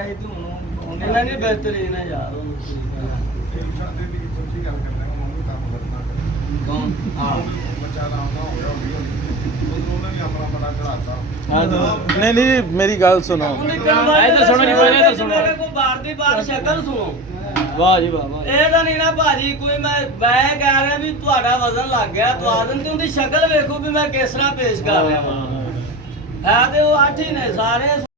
ਰਿਹਾ ਸੀ ਤੂੰ ਉਹਨੇ ਇਹਨਾਂ ਨੇ ਬਿਹਤਰੀਨ ਹੈ ਯਾਰ ਉਹਨੂੰ ਸਾਡੇ ਦੀ ਸੱਚੀ ਗੱਲ ਕਰ ਰਿਹਾ ਉਹਨੂੰ ਕੰਮ ਕਰਨਾ ਕੌਣ ਹਾਂ ਬੱਚਾ ਆਰਾਮ ਨਾਲ ਹੋ ਗਿਆ ਹੌਲੀ ਹੌਲੀ ਉਹਨੇ ਵੀ ਆਪਣਾ ਬੜਾ ਚੜਾਤਾ ਨਹੀਂ ਨਹੀਂ ਮੇਰੀ ਗੱਲ ਸੁਣੋ ਇਹ ਤਾਂ ਸੁਣੋ ਜੀ ਪਹਿਲੇ ਤਾਂ ਸੁਣੋ ਮੇਰੇ ਕੋਲ ਬਾਰ ਦੀ ਬਾਰ ਸ਼ਕਲ ਸੁਣੋ ਵਾਹ ਜੀ ਵਾਹ ਵਾਹ ਇਹ ਤਾਂ ਨਹੀਂ ਨਾ ਭਾਜੀ ਕੋਈ ਮੈਂ ਕਹਿ ਰਿਹਾ ਵੀ ਤੁਹਾਡਾ ਵਜ਼ਨ ਲੱਗ ਗਿਆ ਤੁਹਾਦਨ ਤੇ ਉਹਦੀ ਸ਼ਕਲ ਵੇਖੋ ਵੀ ਮੈਂ ਕਿਸ ਤਰ੍ਹਾਂ ਪੇਸ਼ ਕਰ ਰਿਹਾ ਹਾਂ ਹੈ ਤੇ ਉਹ 8 ਹੀ ਨੇ ਸਾਰੇ